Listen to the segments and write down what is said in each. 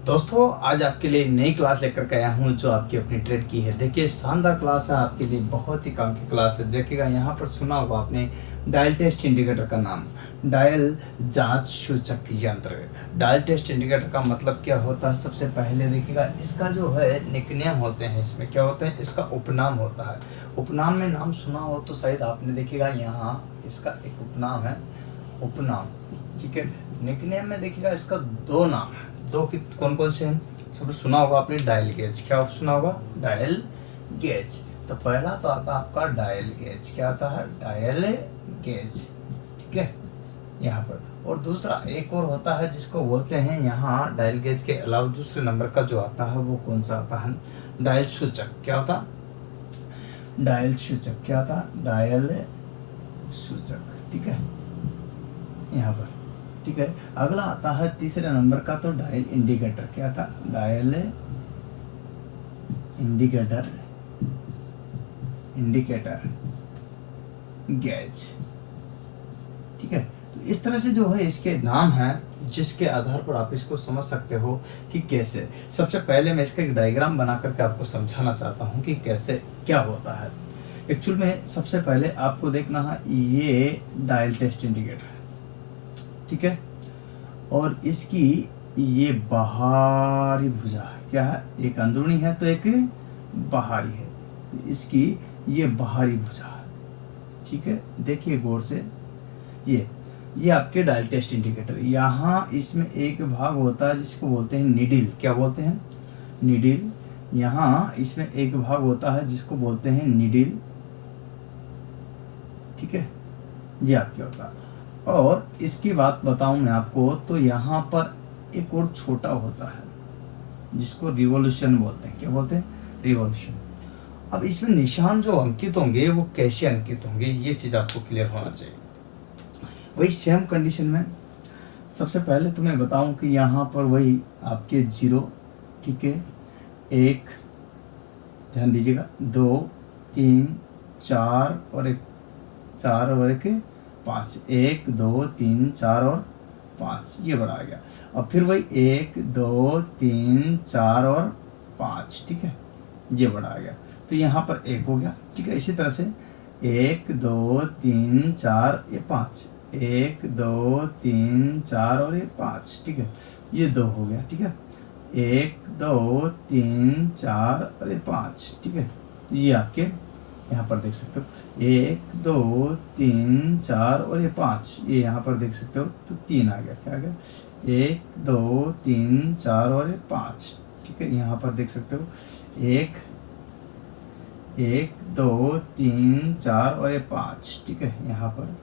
दोस्तों आज आपके लिए नई क्लास लेकर के आया हूँ जो आपकी अपनी ट्रेड की है। देखिए शानदार क्लास है, आपके लिए बहुत ही काम की क्लास है। देखिएगा यहाँ पर सुना होगा आपने डायल टेस्ट इंडिकेटर का नाम, डायल जांच सूचक यंत्र। डायल टेस्ट इंडिकेटर का मतलब क्या होता है? सबसे पहले देखिएगा इसका जो है निकनेम होते हैं, इसमें क्या होते हैं, इसका उपनाम होता है। उपनाम में नाम सुना हो तो शायद आपने देखिएगा यहाँ इसका एक उपनाम है, उपनाम, ठीक है। निकनेम में देखिएगा इसका दो नाम है, दो कि कौन कौन से हैं? सब सुना होगा आपने डायल गेज, क्या सुना होगा? Dial gauge. तो पहला तो आता है आपका डायल गेज, क्या आता है? डायल गेज, ठीक है यहाँ पर। और दूसरा एक और होता है जिसको बोलते हैं यहाँ डायल गेज के अलावा दूसरे नंबर का जो आता है वो कौन सा आता है? डायल सूचक। क्या होता? डायल सूचक। क्या था? डायल सूचक, ठीक है यहाँ पर, ठीक है। अगला आता है तीसरे नंबर का तो डायल इंडिकेटर। क्या था? डायल इंडिकेटर, इंडिकेटर गेज, ठीक है। तो इस तरह से जो है इसके नाम हैं जिसके आधार पर आप इसको समझ सकते हो कि कैसे। सबसे पहले मैं इसका एक डायग्राम बना करके आपको समझाना चाहता हूँ कि कैसे क्या होता है। एक्चुअल में सबसे पहले आपको देखना है ये डायल टेस्ट इंडिकेटर, ठीक है। और इसकी ये बाहरी भुजा है, क्या है? एक अंदरूनी है तो एक बाहरी है। इसकी ये बाहरी भुजा है, ठीक है। देखिए गौर से, ये आपके डायल टेस्ट इंडिकेटर। यहाँ इसमें एक भाग होता है जिसको बोलते हैं निडिल। क्या बोलते हैं? निडिल। यहाँ इसमें एक भाग होता है जिसको बोलते हैं निडिल, ठीक है। ये आपके होता है। और इसकी बात बताऊं मैं आपको तो यहाँ पर एक और छोटा होता है जिसको रिवॉल्यूशन बोलते हैं। क्या बोलते हैं? रिवॉल्यूशन। अब इसमें निशान जो अंकित होंगे वो कैसे अंकित होंगे, ये चीज आपको क्लियर होना चाहिए। वही सेम कंडीशन में सबसे पहले तो मैं बताऊं कि यहाँ पर वही आपके 0, ठीक है, 1, ध्यान दीजिएगा, 2, 3, 4 और एक 4 और एक 5, 1, 2, 3, 4 और 5, ये बड़ा आ गया। अब फिर वही 1, 2, 3, 4 और 5, ठीक है, ये बड़ा आ गया। तो यहाँ पर 1 हो गया, ठीक है। इसी तरह से 1, 2, 3, 4, ये 5, 1, 2, 3, 4 और ये 5, ठीक है, ये 2 हो गया, ठीक है। 1, 2, 3, 4 और ये 5, ठीक है। ये आपके यहाँ पर देख सकते हो 1, 2, 3, 4 और ये 5, ये यहाँ पर देख सकते हो तो 3 आ गया। क्या आ गया? 1, 2, 3, 4 और ये 5, ठीक है। यहाँ पर देख सकते हो 1, 2, 3, 4 और ये 5, ठीक है। यहाँ पर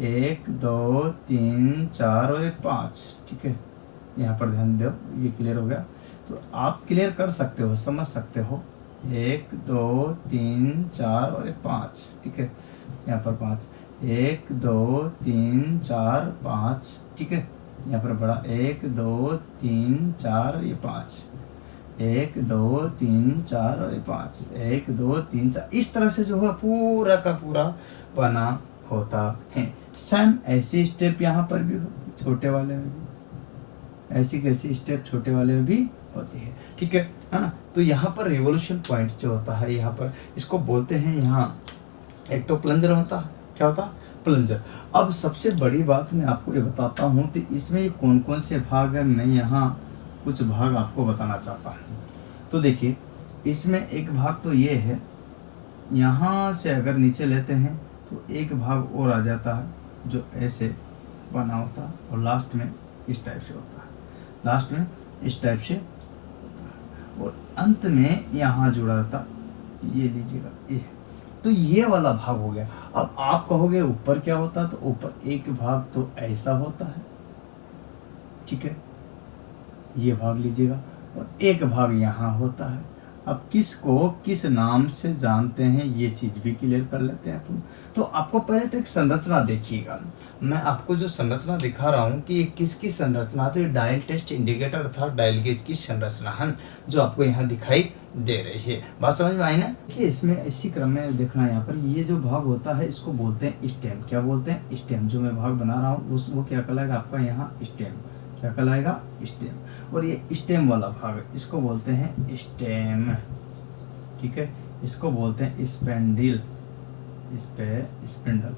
1, 2, 3, 4 और ये 5, ठीक है। यहाँ पर ध्यान दो, ये क्लियर हो गया। तो आप क्लियर कर सकते हो, समझ सकते हो। 1, 2, 3, 4 और 5, ठीक है। यहाँ पर 5, 1, 2, 3, 4, 5, ठीक है। यहाँ पर बड़ा 1, 2, 3, 4 ये 5, 1, 2, 3, 4 और ये 5, 1, 2, 3, 4, इस तरह से जो है पूरा का पूरा बना होता है। सेम ऐसी स्टेप यहाँ पर भी होती, छोटे वाले में भी ऐसी कैसी स्टेप छोटे वाले में भी होती है, ठीक है ना। तो यहाँ पर रिवॉल्यूशन पॉइंट जो होता है, यहाँ पर इसको बोलते हैं, यहाँ एक तो प्लंजर होता है। क्या होता है? प्लंजर। अब सबसे बड़ी बात मैं आपको ये बताता हूँ तो इसमें कौन कौन से भाग है, मैं यहाँ कुछ भाग आपको बताना चाहता हूँ। तो देखिए इसमें एक भाग तो ये है, यहाँ से अगर नीचे लेते हैं तो एक भाग और आ जाता है जो ऐसे बना होता है और लास्ट में इस टाइप से होता है, लास्ट में इस टाइप से होता है और अंत में यहाँ जुड़ा रहता, ये लीजिएगा ये। तो ये वाला भाग हो गया। अब आप कहोगे ऊपर क्या होता है, तो ऊपर एक भाग तो ऐसा होता है, ठीक है, ये भाग लीजिएगा, और एक भाग यहाँ होता है। अब किसको किस नाम से जानते हैं ये चीज भी क्लियर कर लेते हैं अपन। तो आपको पहले तो एक संरचना देखिएगा, मैं आपको जो संरचना दिखा रहा हूँ कि ये किसकी संरचना, तो ये डायल टेस्ट इंडिकेटर अर्थात डायल गेज की संरचना है जो आपको यहाँ दिखाई दे रही है। बात समझ में आई ना? कि इसमें इसी क्रम में देखना है, यहाँ पर ये जो भाग होता है इसको बोलते हैं स्टेम। क्या बोलते हैं? स्टेम। जो मैं भाग बना रहा हूँ उस वो क्या कहलाएगा आपका यहाँ? स्टेम। क्या कहलाएगा, स्टेम। और ये स्टेम वाला भाग इसको बोलते हैं स्टेम, ठीक है, इसको बोलते हैं स्पेंडिल, स्पिंडल,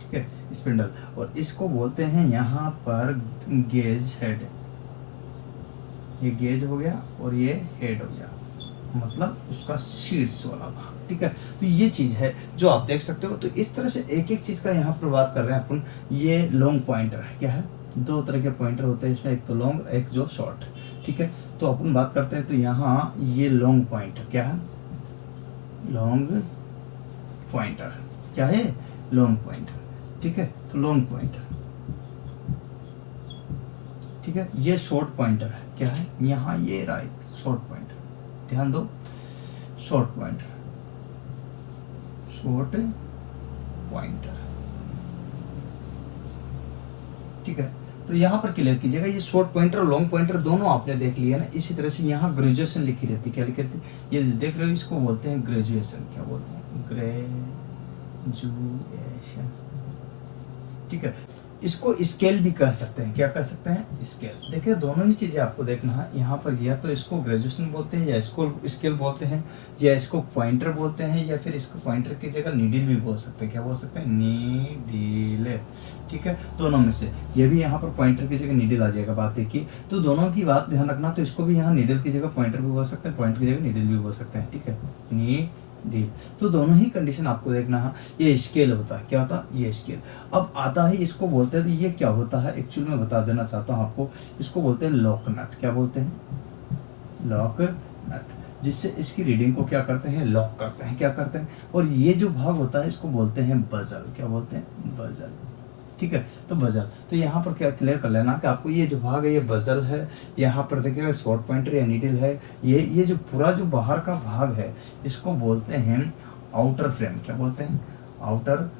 ठीक है, स्पिंडल। और इसको बोलते हैं यहाँ पर गेज हेड, ये गेज हो गया और ये हेड हो गया, मतलब उसका शीर्ष वाला भाग, ठीक है। तो ये चीज है जो आप देख सकते हो। तो इस तरह से एक एक चीज का यहाँ पर बात कर रहे हैं अपन। ये लॉन्ग पॉइंटर है, क्या है, दो तरह के पॉइंटर होते हैं इसमें, एक तो लॉन्ग एक जो शॉर्ट, ठीक है। तो अपन बात करते हैं, तो यहाँ ये लॉन्ग पॉइंटर क्या है, लॉन्ग पॉइंटर क्या है, लॉन्ग पॉइंटर, ठीक है। तो लॉन्ग पॉइंटर, ठीक है। ये शॉर्ट पॉइंटर है, क्या है, यहाँ ये रहा एक शॉर्ट पॉइंटर, ध्यान दो, शॉर्ट पॉइंटर, शॉर्ट पॉइंटर, ठीक है। तो यहाँ पर क्लियर कीजिएगा, ये शॉर्ट पॉइंटर और लॉन्ग पॉइंटर दोनों आपने देख लिया ना। इसी तरह से यहाँ ग्रेजुएशन लिखी रहती, क्या लिखी रहती, ये देख रहे हो, इसको बोलते हैं ग्रेजुएशन, क्या बोलते हैं, ग्रेजुएशन, ठीक है। इसको स्केल भी कह सकते हैं, क्या कह सकते हैं, स्केल। देखिए दोनों ही चीजें आपको देखना है यहाँ पर, या तो इसको ग्रेजुएशन बोलते हैं, या इसको स्केल बोलते हैं, या इसको पॉइंटर बोलते हैं, या फिर इसको पॉइंटर की जगह नीडल भी बोल सकते हैं, क्या बोल सकते हैं, नीडल, ठीक है। दोनों में से ये भी यहाँ पर पॉइंटर की जगह नीडल आ जाएगा, बात एक ही। तो दोनों की बात ध्यान रखना, तो इसको भी यहाँ नीडल की जगह पॉइंटर भी बोल सकते हैं, पॉइंटर की जगह नीडल भी बोल सकते हैं, ठीक है, नीडल। तो दोनों ही कंडीशन आपको देखना है। ये स्केल होता है, क्या होता है, ये स्केल। अब आता है, इसको बोलते हैं, तो ये क्या होता है एक्चुअली मैं बता देना चाहता हूँ आपको। इसको बोलते हैं लॉक नट, क्या बोलते हैं, लॉक नट, जिससे इसकी रीडिंग को क्या करते हैं, लॉक करते हैं, क्या करते हैं। और ये जो भाग होता है इसको बोलते हैं बजल, क्या बोलते हैं, बजल, ठीक है। तो बजल, तो यहाँ पर क्या क्लियर कर लेना कि आपको ये जो भाग है ये बजल है। यहाँ पर देखिएगा शॉर्ट पॉइंटर या नीडल है। ये जो पूरा जो बाहर का भाग है इसको बोलते हैं आउटर फ्रेम, क्या बोलते हैं, आउटर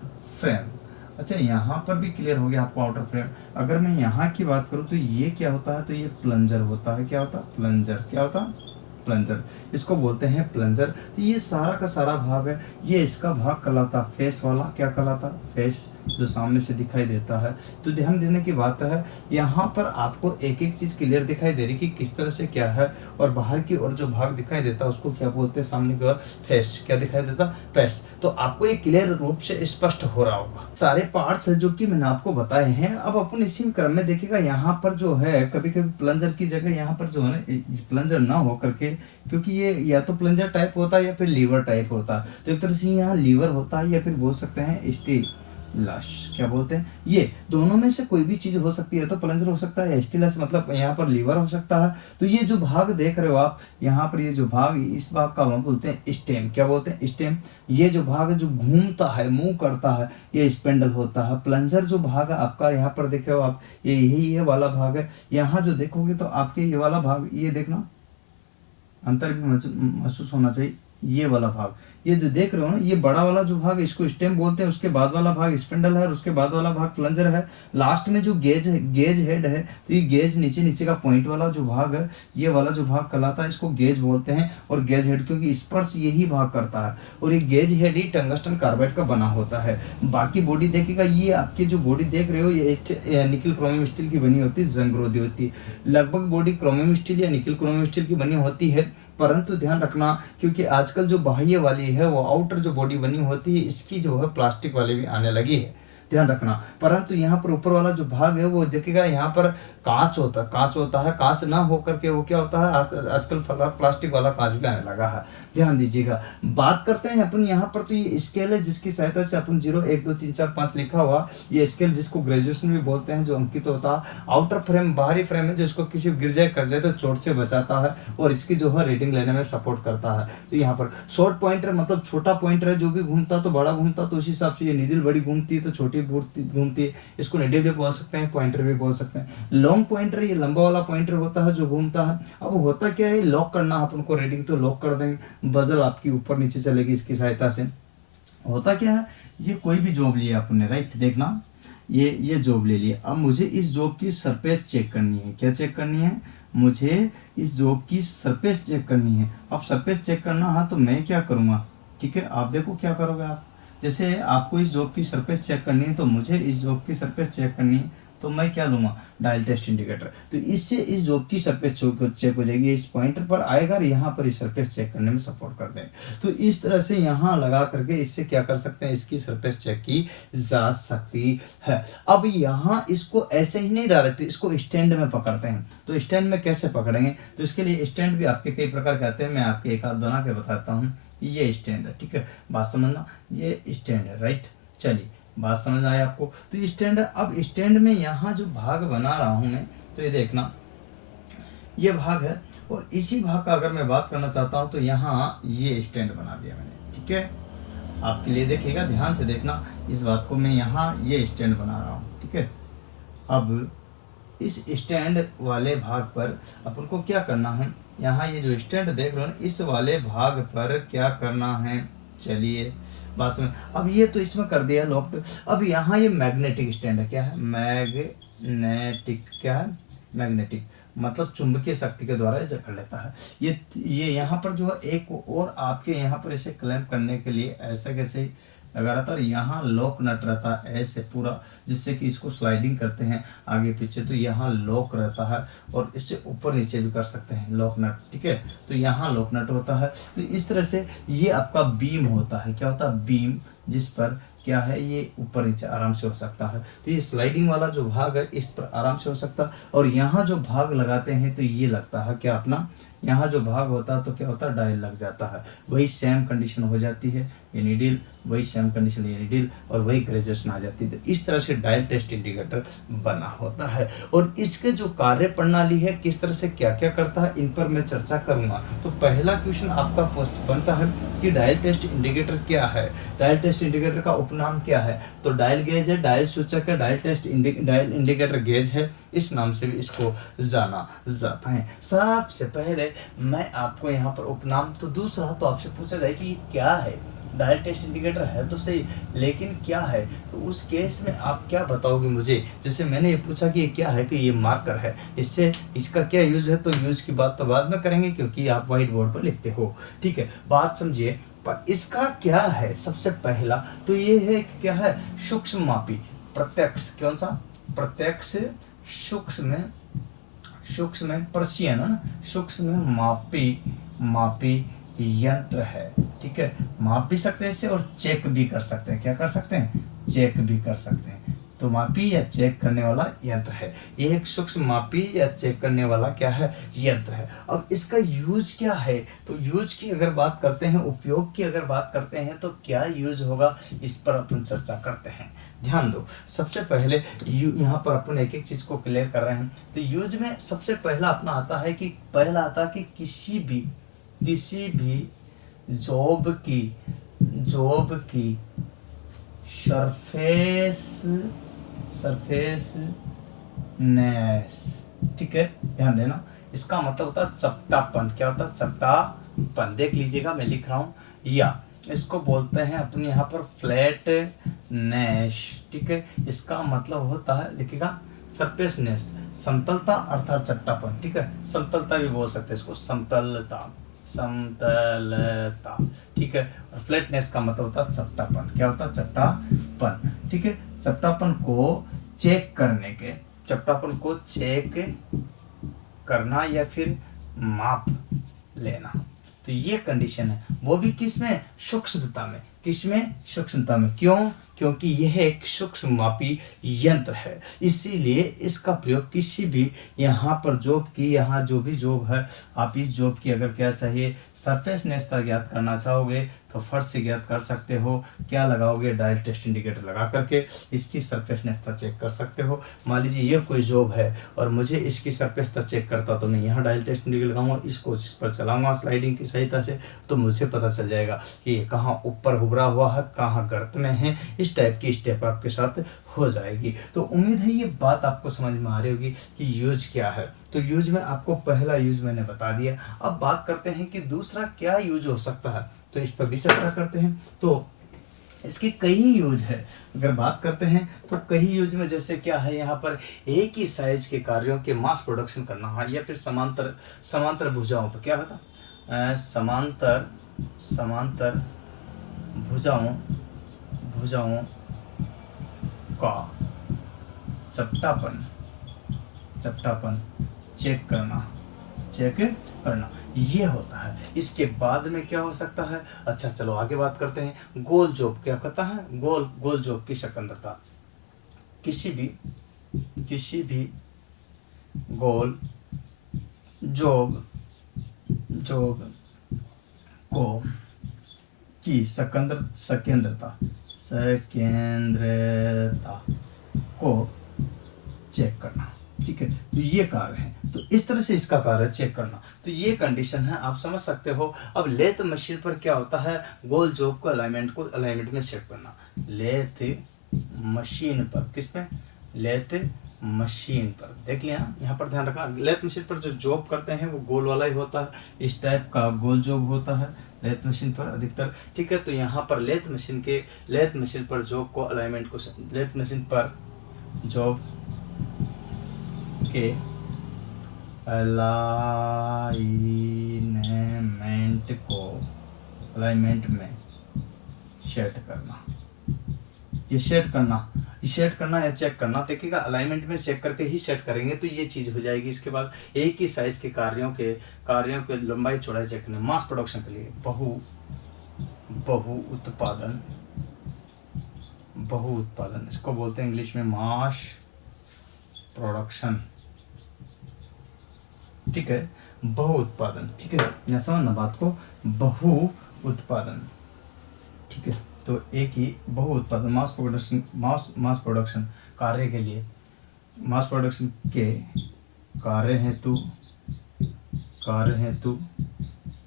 फ्रेम। अच्छा, यहाँ पर भी क्लियर हो गया आपको आउटर फ्रेम। अगर मैं यहाँ की बात करूँ तो ये क्या होता है, तो ये प्लंजर होता है, क्या होता है, प्लंजर, क्या होता है, प्लंजर, इसको बोलते हैं प्लंजर। तो ये सारा का सारा भाग है, ये इसका भाग कहलाता फेस वाला, क्या कहलाता, फेस, जो सामने से दिखाई देता है। तो ध्यान देने की बात है, यहाँ पर आपको एक एक चीज क्लियर दिखाई दे रही कि किस तरह से क्या है। और बाहर की ओर जो भाग दिखाई देता है उसको क्या बोलते हैं, सामने की ओर फेस, क्या दिखाई देता, फेस। तो आपको ये क्लियर रूप से स्पष्ट हो रहा होगा। सारे पार्ट्स है जो कि मैंने आपको बताए हैं। अब अपन इसी क्रम में देखिएगा, यहाँ पर जो है कभी कभी प्लंजर की जगह यहाँ पर जो है ना प्लंजर ना हो करके, क्योंकि ये या तो प्लंजर टाइप होता है या फिर लीवर टाइप होता है। तो एक तरह से यहाँ लीवर होता है, या फिर बोल सकते हैं स्टीलस, क्या बोलते हैं, ये दोनों में से कोई भी चीज हो सकती है। तो प्लंजर हो सकता है, स्टीलस मतलब यहाँ पर लीवर हो सकता है। तो ये जो भाग देख रहे हो आप यहाँ पर, ये जो भाग, इस भाग का हम बोलते हैं स्टेम, क्या बोलते हैं, स्टेम। ये जो भाग है जो घूमता है, मूव करता है, ये स्पेंडल होता है। प्लंजर जो भाग है आपका यहाँ पर देखे हो आप, ये वाला भाग है। यहाँ जो देखोगे तो आपके ये वाला भाग, ये देखना अंतर भी महसूस होना चाहिए। ये वाला भाग, ये जो देख रहे हो ना, ये बड़ा वाला जो भाग इसको स्टेम बोलते हैं, उसके बाद वाला भाग स्पिंडल है, और उसके बाद वाला भाग प्लंजर है। लास्ट में जो गेज है, गेज हेड है, तो ये गेज नीचे का पॉइंट वाला जो भाग है, ये वाला जो भाग कहलाता है, इसको गेज बोलते हैं। और गेज हेड क्योंकि स्पर्श यही भाग करता है, और ये गेज हेड ही टंगस्टन कार्बाइड का बना होता है। बाकी बॉडी देखिएगा, ये आपकी जो बॉडी देख रहे हो ये निकल क्रोमियम स्टील की बनी होती है, जंगरोधी होती है। लगभग बॉडी क्रोमियम स्टील या निकल क्रोमियम स्टील की बनी होती है। परंतु ध्यान रखना, क्योंकि आजकल जो बाह्य वाली है वो आउटर जो बॉडी बनी होती है, इसकी जो है प्लास्टिक वाली भी आने लगी है, ध्यान रखना। परंतु यहाँ पर ऊपर वाला जो भाग है वो देखिएगा, यहाँ पर कांच होता है। कांच ना होकर के वो क्या होता है, आजकल प्लास्टिक वाला कांच भी आने लगा है, ध्यान दीजिएगा। बात करते हैं अपन यहाँ पर, तो ये स्केल है जिसकी सहायता से अपन 0 1 2 3 4 5 लिखा हुआ, ये स्केल जिसको ग्रेजुएशन भी बोलते हैं, जो अंकित होता है। आउटर फ्रेम, बाहरी फ्रेम है, जो इसको किसी गिर जाए कर जाए तो चोट से बचाता है, और इसकी जो है रीडिंग लेने में सपोर्ट करता है। तो यहाँ पर शॉर्ट पॉइंटर मतलब छोटा पॉइंटर है, जो भी घूमता तो बड़ा घूमता, तो उस हिसाब से ये नीडल बड़ी घूमती है तो छोटी घूमती है, इसको नीडल भी बोल सकते हैं, पॉइंटर भी बोल सकते हैं। लॉन्ग पॉइंटर ये लंबा वाला पॉइंटर होता है जो घूमता है। अब होता क्या है, लॉक करना अपन को रीडिंग, तो लॉक कर देंगे, बजल आपकी ऊपर नीचे चलेगी इसकी सहायता से। होता क्या है, ये कोई भी जॉब लिया आपने, राइट, देखना ये जॉब ले लिया। अब मुझे इस जॉब की सरफेस चेक करनी है, क्या चेक करनी है, मुझे इस जॉब की सरफेस चेक करनी है। अब सरफेस चेक करना है तो मैं क्या करूँगा, ठीक है, आप देखो क्या करोगे आप। जैसे आपको इस जॉब की सरफेस चेक करनी है, तो मुझे इस जॉब की सरफेस चेक करनी है, तो मैं क्या लूँगा, डायल टेस्ट इंडिकेटर। तो इससे इस जॉब की सरफेस चेक हो जाएगी, इस पॉइंटर पर आएगा और यहाँ पर इस सरफेस चेक करने में सपोर्ट कर देंगे। तो इस तरह से यहाँ लगा करके इससे क्या कर सकते हैं, इसकी सरफेस चेक की जा सकती है। अब यहाँ इसको ऐसे ही नहीं डायरेक्ट, इसको स्टैंड में पकड़ते हैं। तो स्टैंड में कैसे पकड़ेंगे, तो इसके लिए स्टैंड भी आपके कई प्रकार के आते हैं, मैं आपके एक आध बना के बताता हूँ। ये स्टैंड है, ठीक है, बात समझना, ये स्टैंड है, राइट। चलिए, बात समझ आए आपको। तो ये स्टैंड है। अब स्टैंड में यहाँ जो भाग बना रहा हूँ मैं, तो ये देखना, ये भाग है, और इसी भाग का अगर मैं बात करना चाहता हूँ तो यहाँ ये स्टैंड बना दिया मैंने, ठीक है। आपके लिए देखिएगा, ध्यान से देखना इस बात को, मैं यहाँ ये स्टैंड बना रहा हूँ, ठीक है। अब इस स्टैंड वाले भाग पर अपन को क्या करना है, यहाँ ये जो स्टैंड देख रहे हो ना, इस वाले भाग पर क्या करना है, चलिए बात में। अब ये तो इसमें कर दिया लॉक्ड। अब यहाँ ये मैग्नेटिक स्टैंड है, क्या है, मैग्नेटिक, क्या है, मैग्नेटिक, मतलब चुंबकीय शक्ति के द्वारा ये जकड़ लेता है। ये यहाँ पर जो है एक और आपके यहाँ पर इसे क्लैंप करने के लिए ऐसा कैसे लगा रहता है, और यहाँ लॉक नट रहता है ऐसे पूरा, जिससे कि इसको स्लाइडिंग करते हैं आगे पीछे, तो यहाँ लॉक रहता है, और इससे ऊपर नीचे भी कर सकते हैं लॉक नट, ठीक है। तो यहाँ लॉक नट होता है। तो इस तरह से ये आपका बीम होता है, क्या होता है, बीम, जिस पर क्या है, ये ऊपर नीचे आराम से हो सकता है। तो ये स्लाइडिंग वाला जो भाग है इस पर आराम से हो सकता है, और यहाँ जो भाग लगाते हैं तो ये लगता है क्या, अपना यहाँ जो भाग होता है तो क्या होता है, डायल लग जाता है। वही सेम कंडीशन हो जाती है, ये नीडल, वही सेम कंडीशन ये नीडल, और वही ग्रेजुएशन आ जाती है। तो इस तरह से डायल टेस्ट इंडिकेटर बना होता है। और इसके जो कार्य प्रणाली है, किस तरह से क्या क्या करता है, इन पर मैं चर्चा करूंगा। तो पहला क्वेश्चन आपका पोस्ट बनता है कि डायल टेस्ट इंडिकेटर क्या है, डायल टेस्ट इंडिकेटर का उपनाम क्या है। तो डायल गेज है, डायल सूचक है, डायल इंडिकेटर गेज है, इस नाम से भी इसको जाना जाता है। सबसे पहले मैं आपको यहाँ पर उपनाम, तो दूसरा तो आपसे पूछा जाए कि ये क्या है, डायल टेस्ट इंडिकेटर है तो सही, लेकिन क्या है, तो उस केस में आप क्या बताओगे मुझे। जैसे मैंने ये पूछा कि ये क्या है, कि ये मार्कर है, इससे इसका क्या यूज है, तो यूज की बात तो बाद में करेंगे क्योंकि आप व्हाइट बोर्ड पर लिखते हो, ठीक है, बात समझिए। पर इसका क्या है, सबसे पहला तो ये है कि क्या है, सूक्ष्म मापी प्रत्यक्ष, कौन सा, प्रत्यक्ष सूक्ष्म पर्शियन है ना, सूक्ष्म मापी यंत्र है, ठीक है। माप भी सकते हैं इससे और चेक भी कर सकते हैं, क्या कर सकते हैं, चेक भी कर सकते हैं। तो मापी या चेक करने वाला यंत्र है, ये एक सूक्ष्म मापी या चेक करने वाला क्या है, यंत्र है। अब इसका यूज क्या है, तो यूज की अगर बात करते हैं, उपयोग की अगर बात करते हैं, तो क्या यूज होगा, इस पर अपन चर्चा करते हैं। ध्यान दो, सबसे पहले यहाँ पर अपन एक एक चीज को क्लियर कर रहे हैं। तो यूज में सबसे पहला अपना आता है कि किसी भी जॉब की सरफेसनेस, ठीक है, ध्यान देना। इसका मतलब होता है चपटापन, क्या होता है, चपटापन, देख लीजिएगा मैं लिख रहा हूं, या इसको बोलते हैं अपने यहाँ पर फ्लैटनेस, ठीक है। इसका मतलब होता है, देखिएगा, सरफेसनेस, समतलता अर्थात चपटापन, ठीक है, समतलता भी बोल सकते हैं इसको, समतलता, ठीक है। और फ्लैटनेस का मतलब होता है चपटापन, क्या होता है, चपटापन, ठीक है। चपटापन को चेक करना या फिर माप लेना, तो ये कंडीशन है, वो भी किसमें, सूक्ष्मता में, सूक्ष्मता में, क्योंकि यह एक सूक्ष्म मापी यंत्र है, इसीलिए इसका प्रयोग किसी भी यहाँ पर जॉब की, यहाँ जो भी जॉब है, आप इस जॉब की अगर क्या चाहिए, सरफेसनेस ज्ञात करना चाहोगे तो फर्श से ज्ञात कर सकते हो, क्या लगाओगे, डायल टेस्ट इंडिकेटर लगा करके इसकी सरफेसनेस चेक कर सकते हो। मान लीजिए ये कोई जॉब है और मुझे इसकी सरफेस चेक करता, तो मैं यहाँ डायल टेस्ट इंडिकेटर लगाऊंगा, इसको जिस पर चलाऊंगा स्लाइडिंग की सहायता से, तो मुझे पता चल जाएगा कि ये कहाँ ऊपर उभरा हुआ है, कहाँ गर्त में है, इस टाइप की स्टेप आपके साथ हो जाएगी। तो उम्मीद है ये बात आपको समझ में आ रही होगी कि यूज क्या है। तो यूज में आपको पहला यूज मैंने बता दिया। अब बात करते हैं कि दूसरा क्या यूज हो सकता है, तो इस पर भी चर्चा करते हैं। तो इसके कई यूज है, अगर बात करते हैं तो कई यूज में जैसे क्या है, यहाँ पर एक ही साइज के कार्यों के मास प्रोडक्शन करना है, या फिर समांतर भुजाओं पर, क्या होता, समांतर भुजाओं का चपटापन, चपटापन चेक करना, चेक करना, ये होता है। इसके बाद में क्या हो सकता है? अच्छा चलो आगे बात करते हैं। गोल जॉब क्या कहता है? गोल जॉब की सकंदरता, किसी भी गोल जॉब को की सकेंद्रता को चेक करना। ठीक है, तो ये कार्य है, तो इस तरह से इसका कार्य चेक करना। तो ये कंडीशन है, आप समझ सकते हो। अब लेथ मशीन पर क्या होता है? गोल जॉब को अलाइनमेंट में सेट करना। लेथ मशीन पर, किस पे? लेथ मशीन पर। देख लिया, यहाँ पर ध्यान रखना, लेथ मशीन पर जो जॉब करते हैं वो गोल वाला ही होता है, इस टाइप का गोल जॉब होता है लेथ मशीन पर अधिकतर। ठीक है, तो यहाँ पर लेथ मशीन पर जॉब को अलाइनमेंट को, लेथ मशीन पर जॉब के अलाइनमेंट में सेट करना। ये सेट करना या चेक करना, देखिएगा अलाइनमेंट में चेक करके ही सेट करेंगे तो ये चीज हो जाएगी। इसके बाद एक ही साइज के कार्यों के लंबाई चौड़ाई चेक करना। मास प्रोडक्शन के लिए बहु उत्पादन, इसको बोलते हैं इंग्लिश में मास प्रोडक्शन। ठीक है, बहु उत्पादन। ठीक है, यहाँ समझना बात को, बहु उत्पादन। ठीक है, तो एक ही बहु उत्पादन मास प्रोडक्शन कार्य के लिए, मास प्रोडक्शन के कार्य हेतु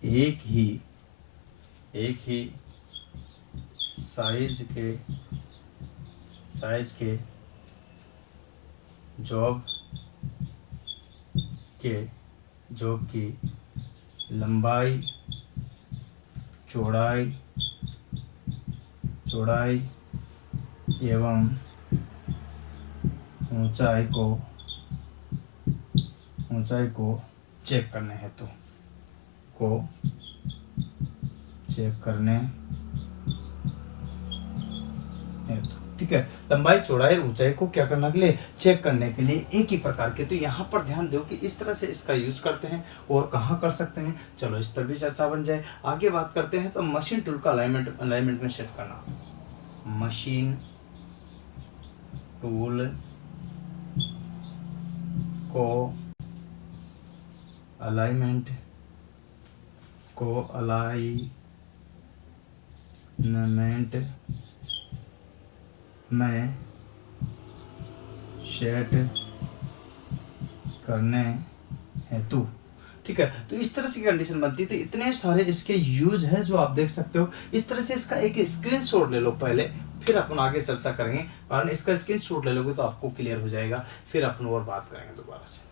एक ही साइज के जॉब की लंबाई चौड़ाई एवं ऊंचाई को चेक करने हेतु ठीक है, लंबाई चौड़ाई और ऊंचाई को क्या करने के लिए? चेक करने के लिए एक ही प्रकार के। तो यहाँ पर ध्यान दो कि इस तरह से इसका यूज करते हैं और कहाँ कर सकते हैं। चलो इस पर भी चर्चा बन जाए। आगे बात करते हैं, तो मशीन टूल का अलाइनमेंट में सेट करना। मशीन टूल को अलाइनमेंट में सेट करने हेतु। ठीक है, तो इस तरह से कंडीशन बनती है। तो इतने सारे इसके यूज है जो आप देख सकते हो। इस तरह से इसका एक स्क्रीनशॉट ले लो पहले, फिर अपन आगे चर्चा करेंगे। कारण इसका स्क्रीनशॉट ले लोगे तो आपको क्लियर हो जाएगा, फिर अपन और बात करेंगे दोबारा से।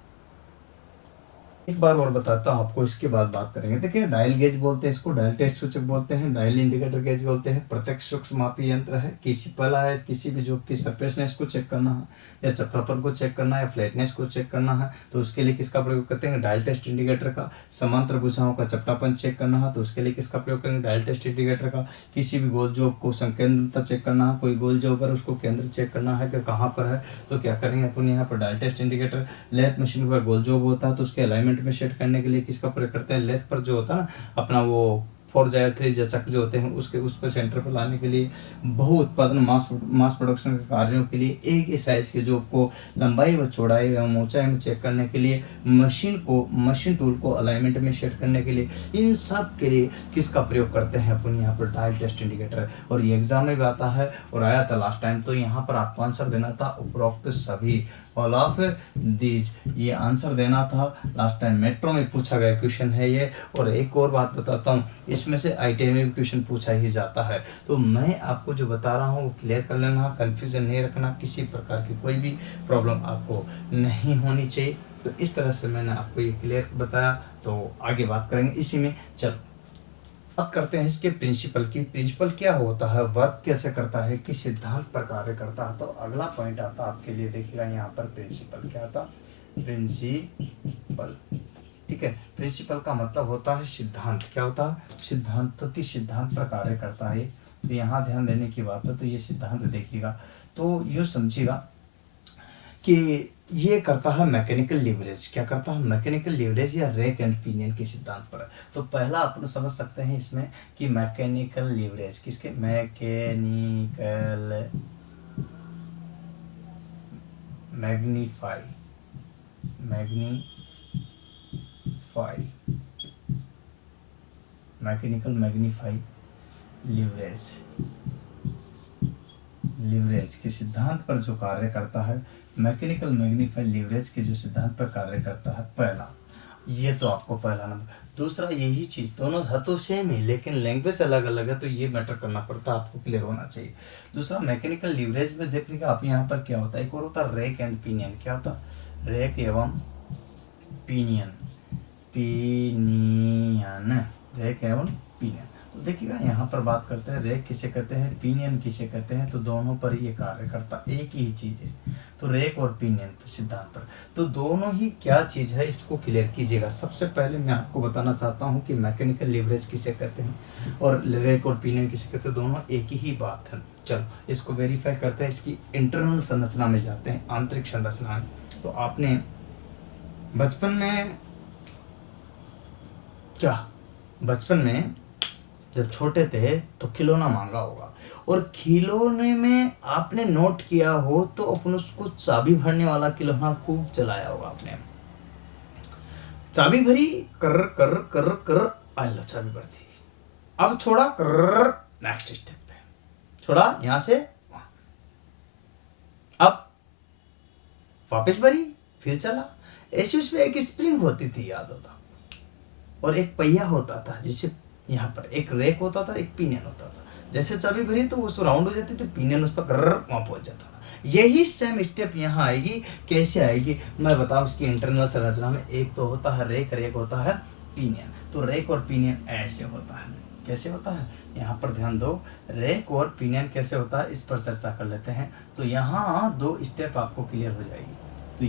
एक बार और बताता हूँ आपको, इसके बाद बात करेंगे। देखिए, डायल गेज बोलते हैं इसको, डायल टेस्ट सूचक बोलते हैं, डायल इंडिकेटर गेज बोलते हैं, प्रत्यक्ष सूक्ष्म मापी यंत्र है। पहला है किसी भी जॉब की सरफेसनेस को चेक करना है, या चपटापन को चेक करना है, या फ्लैटनेस को चेक करना है, तो उसके लिए किसका प्रयोग करते हैं? डायल टेस्ट इंडिकेटर का। समांतर भुजाओं का चपटापन चेक करना है, तो उसके लिए किसका प्रयोग करेंगे? डायल टेस्ट इंडिकेटर का। किसी भी गोल जॉब को संकेंद्रता चेक करना है, कोई गोल जॉब पर उसको केंद्र चेक करना है कि कहाँ पर है, तो क्या करेंगे अपन यहाँ पर? Dial test indicator. Lathe machine पर गोल जॉब होता है तो उसके अलाइनमेंट में सेट करने के लिए किसका प्रयोग करते हैं? लेथ पर जो होता है ना अपना वो 4 या 3 चक जो होते हैं उस पर सेंटर पर लाने के लिए। बहु उत्पादन मास प्रोडक्शन के कार्यों के लिए एक ही साइज के जॉब को लंबाई व चौड़ाई एवं ऊंचाई में चेक करने के लिए, मशीन टूल को अलाइनमेंट में सेट करने के लिए, इन सब के लिए किसका प्रयोग करते हैं अपन? यहाँ पर डायल टेस्ट इंडिकेटर। और ये एग्जाम में भी आता है और आया था लास्ट टाइम, तो यहाँ पर आपको आंसर देना था उपरोक्त सभी, ऑल ऑफ दीज, ये आंसर देना था। लास्ट टाइम मेट्रो में पूछा गया क्वेश्चन है ये। और एक और बात बताता हूँ, इसमें से ITI में भी क्वेश्चन पूछा ही जाता है। तो मैं आपको जो बता रहा हूँ वो क्लियर कर लेना, कंफ्यूजन नहीं रखना, किसी प्रकार की कोई भी प्रॉब्लम आपको नहीं होनी चाहिए। तो इस तरह से मैंने आपको ये क्लियर बताया। तो आगे बात करेंगे इसी में। चलो बात करते हैं इसके प्रिंसिपल की। प्रिंसिपल क्या होता है, वर्क कैसे करता है, किस सिद्धांत पर कार्य करता है। तो अगला पॉइंट आता है आपके लिए, देखिएगा यहाँ पर प्रिंसिपल क्या आता? प्रिंसिपल। ठीक है, प्रिंसिपल का मतलब होता है सिद्धांत। क्या होता है? सिद्धांत। तो किस सिद्धांत पर कार्य करता है, तो यहाँ ध्यान देने की बात है। तो ये सिद्धांत देखिएगा, तो ये समझिएगा कि ये करता है मैकेनिकल लीवरेज। क्या करता है? मैकेनिकल लीवरेज या रैक एंड पिनियन के सिद्धांत पर। तो पहला अपन समझ सकते हैं इसमें कि मैकेनिकल लीवरेज किसके, mechanical magnify mechanical magnify leverage के सिद्धांत पर जो कार्य करता है, मैकेनिकल मैग्नीफाई लीवरेज के जो सिद्धांत पर कार्य करता है, पहला ये तो आपको पहला नंबर। दूसरा यही चीज, दोनों है तो सेम ही लेकिन लैंग्वेज अलग अलग है, तो ये मैटर करना पड़ता है, आपको क्लियर होना चाहिए। दूसरा मैकेनिकल लीवरेज में देखने का आप यहाँ पर क्या होता है, एक और होता है रैक एंड पिनियन। क्या होता है? रैक एवं पिनियन, रैक एवं पिनियन। तो देखिएगा यहाँ पर बात करते हैं रैक किसे कहते हैं, पिनियन किसे कहते हैं, तो दोनों पर ये कार्य करता एक ही चीज है। तो रैक और पिनियन सिद्धांत पर तो दोनों ही क्या चीज है, इसको क्लियर कीजिएगा। सबसे पहले मैं आपको बताना चाहता हूँ कि मैकेनिकल लीवरेज किसे कहते हैं और रैक और पिनियन किसे कहते हैं, दोनों एक ही बात है। चलो इसको वेरीफाई करते हैं, इसकी इंटरनल संरचना में जाते हैं, आंतरिक संरचना में। तो आपने बचपन में जब छोटे थे तो खिलौना मांगा होगा, और खिलौने में आपने नोट किया हो तो अपन उसको चाबी भरने वाला खिलौना खूब चलाया होगा आपने। चाबी भरी, कर कर कर कर, अल्लाह चाबी भर दी, अब छोड़ा, कर नेक्स्ट स्टेप पे छोड़ा, यहां से वहां, अब वापस भरी, फिर चला। ऐसे उसमें एक स्प्रिंग होती थी, याद होता, और एक पहिया होता था, जिसे यहाँ पर एक रैक होता था, एक पिनियन होता था। जैसे चाबी भरी तो वो राउंड हो जाती थी, पिनियन उस पर वहां पहुंच जाता था। यही सेम स्टेप यहाँ आएगी। कैसे आएगी मैं बताऊं, इसकी इंटरनल संरचना में एक तो होता है रैक, रैक होता है पिनियन। तो रैक और पिनियन ऐसे होता है। कैसे होता है, यहाँ पर ध्यान दो, रैक और पिनियन कैसे होता है, इस पर चर्चा कर लेते हैं। तो यहाँ दो स्टेप आपको क्लियर हो जाएगी। तो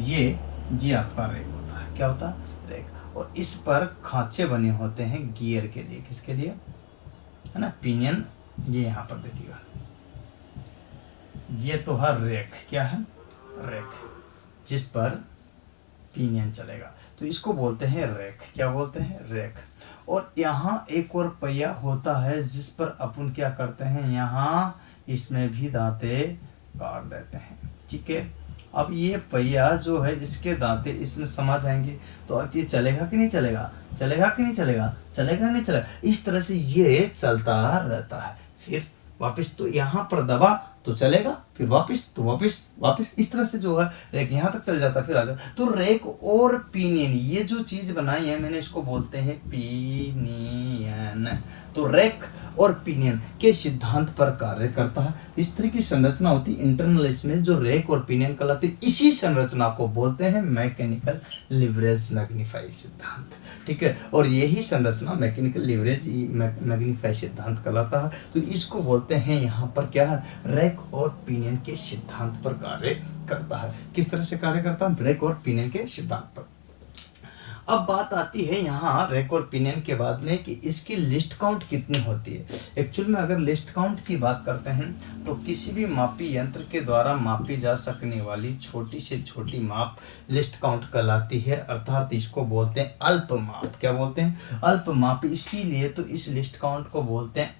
ये आपका रैक होता है। क्या होता है? रैक। और इस पर खांचे बने होते हैं गियर के लिए। किसके लिए? है ना, पिनियन। ये यहाँ पर देखिएगा, ये तो है रैक। क्या है? रैक, जिस पर पिनियन चलेगा, तो इसको बोलते हैं रैक। क्या बोलते हैं? रैक। और यहाँ एक और पहिया होता है जिस पर अपन क्या करते हैं, यहाँ इसमें भी दांते काट देते हैं। ठीक है, अब ये पहिया जो है, इसके दांते इसमें समा जाएंगे, तो ये चलेगा कि नहीं चलेगा, चलेगा कि नहीं चलेगा, चलेगा नहीं चलेगा, इस तरह से ये चलता रहता है। फिर वापस तो यहाँ पर दबा तो चलेगा, फिर वापस तो वापस इस तरह से जो है रैक यहाँ तक चल जाता है, फिर आ जाता। तो रैक और पिनियन, ये जो चीज बनाई है मैंने, इसको बोलते हैं पिनियन। तो रैक और पिनियन के सिद्धांत पर कार्य करता है। इस तरह की संरचना होती है इंटरनल, इसमें जो रैक और पिनियन कहलाती है। इसी संरचना को बोलते हैं मैकेनिकल लीवरेज मैग्नीफाई सिद्धांत। ठीक है, और यही संरचना मैकेनिकल लीवरेज मैग्नीफाई सिद्धांत कहलाता है। तो इसको बोलते हैं यहाँ पर क्या है, रैक और पिनियन के सिद्धांत पर कार्य करता है। किस तरह से कार्य करता है? रैक और पिनियन के सिद्धांत पर। अब बात आती है यहाँ रैक और पिनियन के बाद में कि इसकी लिस्ट काउंट कितनी होती है। एक्चुअल में अगर लिस्ट काउंट की बात करते हैं तो किसी भी मापी यंत्र के द्वारा मापी जा सकने वाली छोटी से छोटी माप लिस्ट काउंट कहलाती है, अर्थात इसको बोलते हैं अल्प माप। क्या बोलते हैं? अल्प माप। इसीलिए तो इस लिस्ट काउंट को बोलते हैं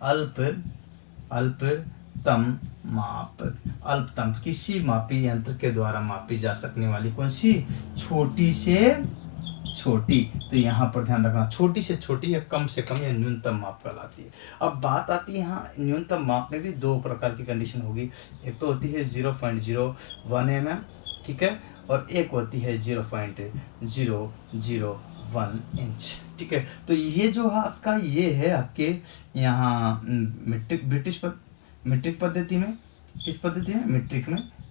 अल्पतम माप। अल्पतम, किसी मापी यंत्र के द्वारा मापी जा सकने वाली कौन सी? छोटी से छोटी। तो यहाँ पर ध्यान रखना, छोटी से छोटी या कम से कम या न्यूनतम माप कहलाती है। अब बात आती है यहाँ न्यूनतम माप में भी दो प्रकार की कंडीशन होगी। एक तो होती है 0.01 mm, ठीक है, और एक होती है 0.001 इंच। ठीक है, तो ये जो है आपका, ये है आपके यहाँ मीट्रिक पद्धति में। किस पद्धति में?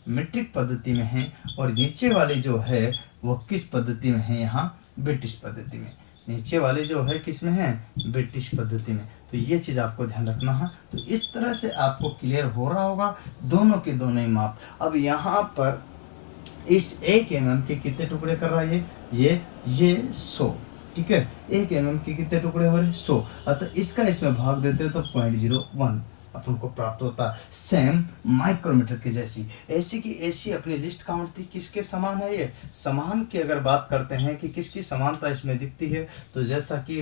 मीट्रिक पद्धति में है। और नीचे वाली जो है वो किस पद्धति में है? यहाँ ब्रिटिश पद्धति में। नीचे वाले जो है किस में है? ब्रिटिश पद्धति में। तो ये चीज आपको ध्यान रखना है। तो इस तरह से आपको क्लियर हो रहा होगा दोनों के दोनों ही माप। अब यहाँ पर इस 1 mm के कितने टुकड़े कर रहा है ये 100। ठीक है, 1 mm के कितने टुकड़े हो रहे? 100। अतः इसका इसमें भाग देते हैं तो 0.01, अपन को प्राप्त होता है। सेम माइक्रोमीटर की जैसी, ऐसी की ऐसी अपनी लिस्ट काउंट थी। किसके समान है ये? समान की अगर बात करते हैं कि किसकी समानता इसमें दिखती है, तो जैसा कि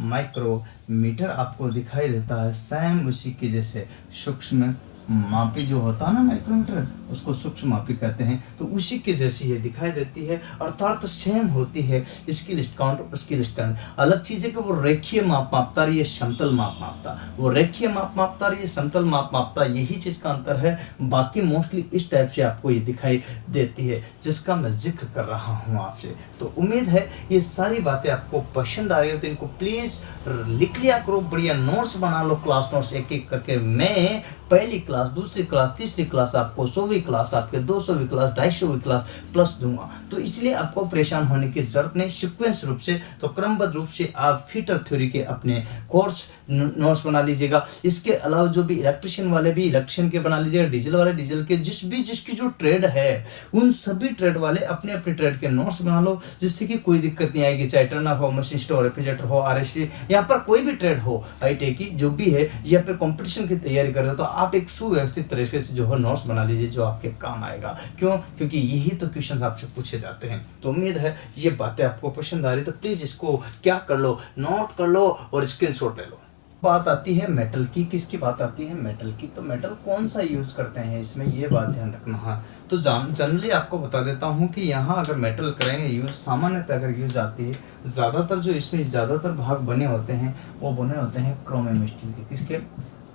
माइक्रोमीटर आपको दिखाई देता है, सेम उसी के जैसे सूक्ष्म मापी जो होता है ना माइक्रोमीटर, उसको सूक्ष्म मापी कहते हैं, तो उसी के जैसी ये दिखाई देती है, अर्थात तो सेम होती है इसकी लिस्ट काउंट उसकी लिस्ट काउंट। अलग चीज है कि वो रेखीय माप मापता रही है, समतल माप मापता, वो रेखीय माप मापता रही है, समतल माप मापता, यही चीज का अंतर है। बाकी मोस्टली इस टाइप से आपको ये दिखाई देती है जिसका मैं जिक्र कर रहा हूँ आपसे। तो उम्मीद है ये सारी बातें आपको पसंद आ रही हो, तो इनको प्लीज लिख लिया करो, बढ़िया नोट्स बना लो, क्लास नोट्स एक एक करके। मैं पहली क्लास, दूसरी क्लास, तीसरी क्लास आपको, 100वीं क्लास आपके, 200वीं क्लास, 250वीं क्लास प्लस दूंगा। तो इसलिए आपको परेशान होने की जरूरत नहीं, सीक्वेंस रूप से, तो क्रमबद्ध रूप से आप फीटर थ्योरी के अपने कोर्स नोट्स बना लीजिएगा। इसके अलावा जो भी इलेक्ट्रिशियन वाले भी इलेक्ट्रिशियन के बना लीजिएगा, डीजल वाले डीजल के, जिसकी जो ट्रेड है उन सभी ट्रेड वाले अपने अपने ट्रेड के नोट्स बना लो, जिससे कि कोई दिक्कत नहीं आएगी। चाहे टर्नर हो, मशीनिस्ट हो, रेफ्रिजरेटर हो, आरएससी, यहाँ पर कोई भी ट्रेड हो, आईटी की जो भी है, या फिर कंपटीशन की तैयारी कर रहे हो, तो आप एक सुव्यवस्थित तरीके से जो है नोट्स बना लीजिए जो आपके काम आएगा। क्यों? क्योंकि यही तो क्वेश्चन आपसे पूछे जाते हैं। तो उम्मीद है ये बातें आपको पसंद आ रही, तो प्लीज इसको क्या कर लो, नोट कर लो और स्क्रीनशॉट ले लो। बात आती है मेटल की। किसकी बात आती है? मेटल की। तो मेटल कौन सा यूज करते हैं इसमें, ये बात ध्यान रखना है। तो जनरली आपको बता देता हूँ कि यहाँ अगर मेटल करेंगे यूज, सामान्यतः अगर यूज आती है, ज़्यादातर जो इसमें ज़्यादातर भाग बने होते हैं वो बने होते हैं क्रोमियम स्टील के। किसके?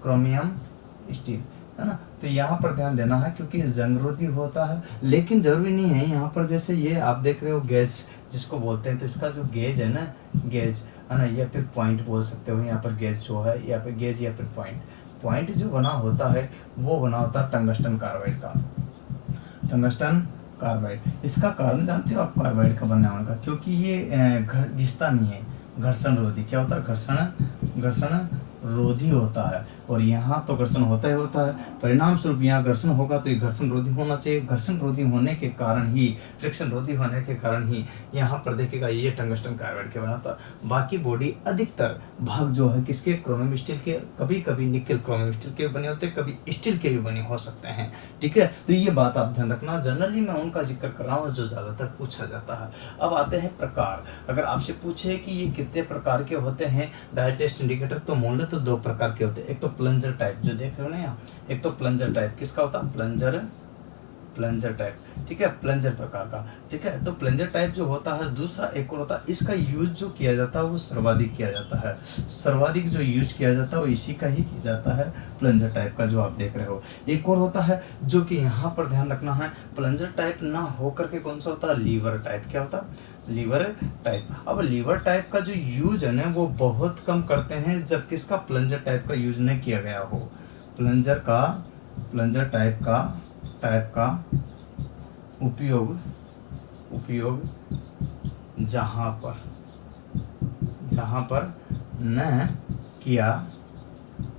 क्रोमियम स्टील, है ना। तो यहाँ पर ध्यान देना है क्योंकि जंगरोधी होता है, लेकिन जरूरी नहीं है। यहाँ पर जैसे ये आप देख रहे हो गैस जिसको बोलते हैं, तो इसका जो गेज है ना, गेज है ना, या फिर पॉइंट बोल सकते हो। यहाँ पर गेज जो है, या फिर गेज या फिर पॉइंट जो बना होता है वो बना होता है टंगस्टन कार्बाइड का। टंगस्टन कार्बाइड, इसका कारण जानते हो आप कार्बाइड का बनने होने का? क्योंकि ये घिसता नहीं है, घर्षण रोधी। क्या होता है? घर्षण रोधी होता है। और यहाँ तो घर्षण होता ही होता है, परिणाम स्वरूप यहाँ घर्षण होगा, तो ये घर्षण रोधी होना चाहिए। घर्षण रोधी होने के कारण ही, फ्रिक्शन रोधी होने के कारण ही यहाँ पर देखिएगा ये टंगस्टन कार्बाइड के बना था। बाकी बॉडी अधिकतर भाग जो है किसके? क्रोमियम स्टील के, कभी कभी निकल क्रोमियम स्टील के बने होते हैं, कभी स्टील के भी बने हो सकते हैं। ठीक है, तो ये बात आप ध्यान रखना। जनरली मैं उनका जिक्र कर रहा हूँ जो ज्यादातर पूछा जाता है। अब आते हैं प्रकार। अगर आपसे पूछे कि ये कितने प्रकार के होते हैं डायल टेस्ट इंडिकेटर, तो मूल्य तो दो प्रकार के होते हैं। एक तो प्लंजर टाइप जो देख रहे हो ना यहाँ, एक तो प्लंजर टाइप। किसका होता है? Plunger type. ठीक है, प्लंजर प्रकार का। ठीक है, तो प्लंजर टाइप जो होता है, दूसरा एक और होता है, इसका यूज जो किया जाता है वो सर्वाधिक किया जाता है। सर्वाधिक जो यूज किया जाता है वो इसी का ही किया जाता है, प्लंजर टाइप का जो आप देख रहे हो। एक और होता है जो कि यहाँ पर ध्यान रखना है, प्लंजर टाइप ना होकर के कौन सा होता है? Lever type. क्या होता है? Lever type. अब लीवर टाइप का जो यूज है ना वो बहुत कम करते हैं, जब किसका? प्लंजर टाइप का यूज नहीं किया गया हो। प्लंजर टाइप का उपयोग जहां पर न किया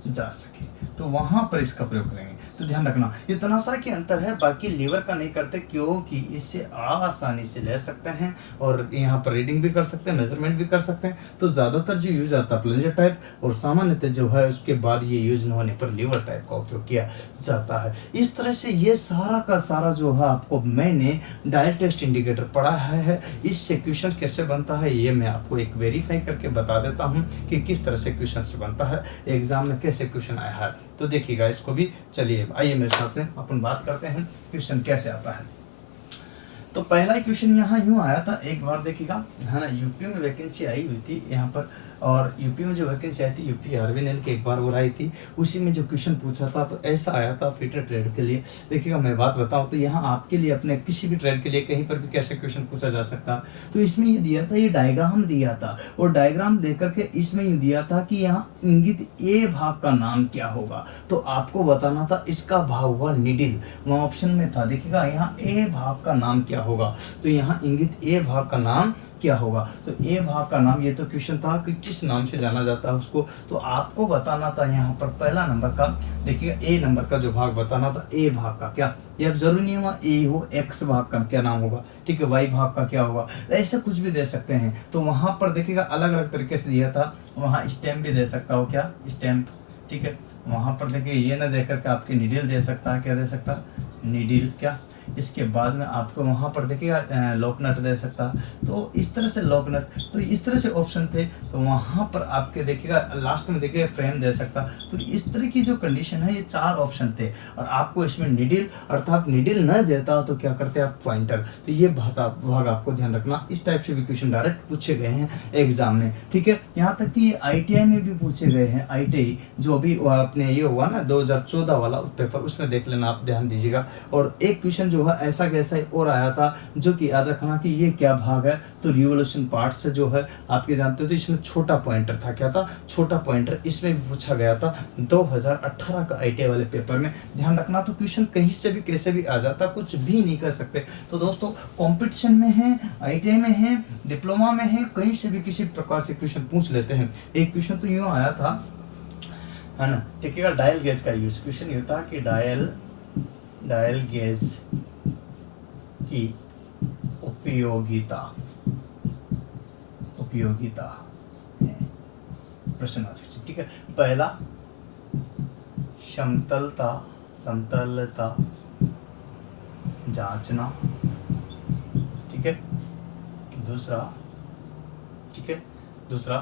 जा सके तो वहां पर इसका प्रयोग करेंगे। तो ध्यान रखना इतना सा की अंतर है, बाकी लीवर का नहीं करते क्योंकि इससे आसानी से ले सकते हैं और यहाँ पर रीडिंग भी कर सकते हैं, मेजरमेंट भी कर सकते हैं। तो ज़्यादातर जो यूज आता है प्लंजर टाइप, और सामान्यतः जो है उसके बाद ये यूज न होने पर लीवर टाइप का उपयोग किया जाता है। इस तरह से ये सारा का सारा जो है आपको मैंने डायल टेस्ट इंडिकेटर पढ़ा है। इससे क्वेश्चन कैसे बनता है ये मैं आपको एक वेरीफाई करके बता देता हूँ कि किस तरह से क्वेश्चन से बनता है, एग्जाम में कैसे क्वेश्चन आया है। तो देखिएगा इसको भी। चलिए आइए मेरे साथ में अपन बात करते हैं क्वेश्चन कैसे आता है। तो पहला क्वेश्चन यहाँ यूँ आया था, एक बार देखिएगा, है ना। यूपी में वैकेंसी आई हुई थी यहाँ पर, और यूपी में जो वैकेंसी आई थी यूपी आरवीएनएल की एक बार वो आई थी, उसी में जो क्वेश्चन पूछा था तो ऐसा आया था फीटर ट्रेड के लिए। देखिएगा मैं बात बताऊँ तो यहाँ आपके लिए अपने किसी भी ट्रेड के लिए कहीं पर भी कैसे क्वेश्चन पूछा जा सकता। तो इसमें ये दिया था, ये डायग्राम दिया था, और डायग्राम देकर के इसमें ये दिया था कि यहाँ इंगित ए भाग का नाम क्या होगा। तो आपको बताना था इसका भाग हुआ निडिल, वहाँ ऑप्शन में था। देखिएगा यहाँ ए भाग का नाम क्या होगा, तो यहाँ इंगित ए भाग का नाम क्या होगा। तो ए भाग का नाम, ये तो क्वेश्चन था कि किस नाम से जाना जाता है उसको, तो आपको बताना था यहाँ पर पहला नंबर का, देखिए ए नंबर का जो भाग बताना था, ए भाग का क्या, ये अब जरूरी नहीं हुआ ए हो, एक्स भाग का क्या नाम होगा, ठीक है, वाई भाग का क्या होगा, ऐसा कुछ भी दे सकते हैं। तो वहाँ पर देखिएगा अलग अलग तरीके से दिया था, वहाँ स्टैम्प भी दे सकता हो, क्या स्टैम्प, ठीक है, वहाँ पर देखिए ये ना देख करके आपके नीडल दे सकता है, क्या दे सकता है, नीडल क्या। इसके बाद में आपको वहाँ पर देखिएगा लॉक नट दे सकता। तो इस तरह से लॉक नट, तो इस तरह से ऑप्शन थे। तो वहाँ पर आपके देखिएगा लास्ट में देखिएगा फ्रेम दे सकता। तो इस तरह की जो कंडीशन है, ये 4 ऑप्शन थे। और आपको इसमें नीडल अर्थात नीडल न देता तो क्या करते आप, पॉइंटर। तो ये भाग आपको ध्यान रखना। इस टाइप से भी क्वेश्चन डायरेक्ट पूछे गए हैं एग्जाम में, ठीक है। यहाँ तक कि ये ITI में भी पूछे गए हैं। ITI जो अभी अपने ये हुआ ना 2014 वाला पेपर, उसमें देख लेना आप, ध्यान दीजिएगा। और एक क्वेश्चन जो है ऐसा कैसा और आया था, जो कि याद रखना कि ये क्या भाग है, तो रिवोल्यूशन पार्ट से जो है आपके जानते हो, तो इसमें छोटा पॉइंटर था, क्या था, छोटा पॉइंटर। इसमें भी पूछा गया था 2018 का ITI वाले पेपर में। ध्यान रखना, तो क्वेश्चन कहीं से भी कैसे भी आ जाता, कुछ भी नहीं कर सकते। तो दोस्तों कंपटीशन में है, ITI में है, डिप्लोमा में है, कहीं से भी किसी प्रकार से क्वेश्चन पूछ लेते हैं। एक क्वेश्चन तो यूँ आया था, है ना, ठीक है, डायल गेज का यूज। क्वेश्चन ये था कि डायल गेज की उपयोगिता प्रश्न आ सकते, ठीक है। पहला समतलता जांचना, ठीक है। दूसरा, ठीक है, दूसरा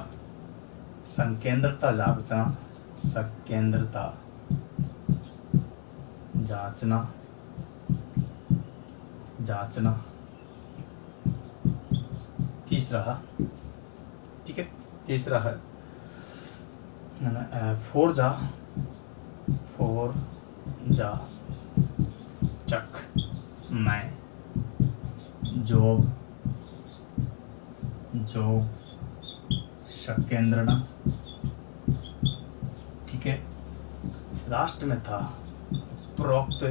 संकेंद्रता जांचना। तीसरा, ठीक है, तीसरा है फोर्जा चक मैं जोग संकेंद्रण, ठीक है। लास्ट में था प्रोक्त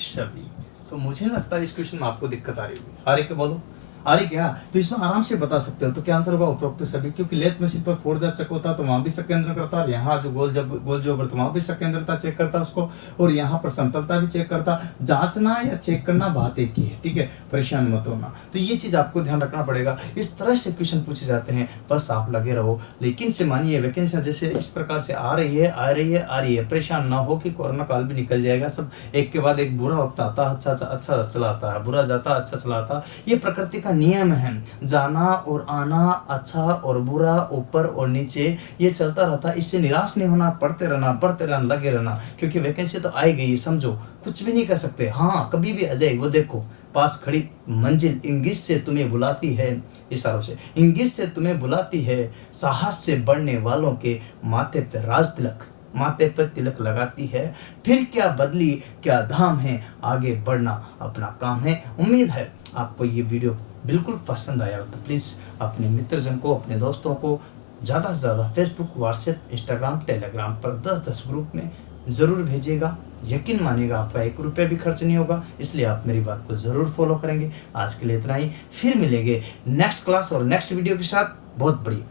सभी। तो मुझे लगता है इस क्वेश्चन में आपको दिक्कत आ रही होगी। आ रही क्या, बोलो, आ रही क्या? तो इसमें आराम से बता सकते हो। तो क्या आंसर होगा, उपरोक्त सभी। क्योंकि लेथ मशीन पर फोर्जा चक होता है तो वहां भी संकेंद्रण करता है, यहाँ जो गोल जोबर तो वहां भी संकेंद्रता चेक करता उसको, और यहाँ पर समतलता भी चेक करता। जांचना या चेक करना बात एक ही है, ठीक है, परेशान मत होना। तो ये चीज आपको ध्यान रखना पड़ेगा। इस तरह से क्वेश्चन पूछे जाते हैं, बस आप लगे रहो। लेकिन से मानिए वैकेंसियां जैसे इस प्रकार से आ रही है, परेशान ना हो कि कोरोना काल भी निकल जाएगा। सब एक के बाद एक बुरा वक्त आता, अच्छा चला आता है, बुरा जाता, अच्छा चला आता। ये प्रकृति का नियम है, जाना और आना, अच्छा और बुरा, ऊपर और नीचे, ये चलता रहता। इससे निराश नहीं होना, पढ़ते रहना, लगे रहना। क्योंकि वैकेंसी तो आई गई, समझो, कुछ भी नहीं कर सकते। हाँ, कभी भी आ जाए। वो देखो पास खड़ी मंजिल इंगित से तुम्हें बुलाती है, इशारों से इंगित से तुम्हें बुलाती है। साहस से बढ़ने वालों के माथे पे तिलक लगाती है। फिर क्या बदली, क्या धाम है, आगे बढ़ना अपना काम है। उम्मीद है आपको ये वीडियो बिल्कुल पसंद आया हो। तो प्लीज़ अपने मित्रजन को, अपने दोस्तों को ज़्यादा से ज़्यादा फेसबुक, व्हाट्सएप, इंस्टाग्राम, टेलीग्राम पर 10-10 ग्रुप में ज़रूर भेजिएगा। यकीन मानिएगा आपका 1 रुपया भी खर्च नहीं होगा, इसलिए आप मेरी बात को ज़रूर फॉलो करेंगे। आज के लिए इतना ही, फिर मिलेंगे नेक्स्ट क्लास और नेक्स्ट वीडियो के साथ बहुत बड़ी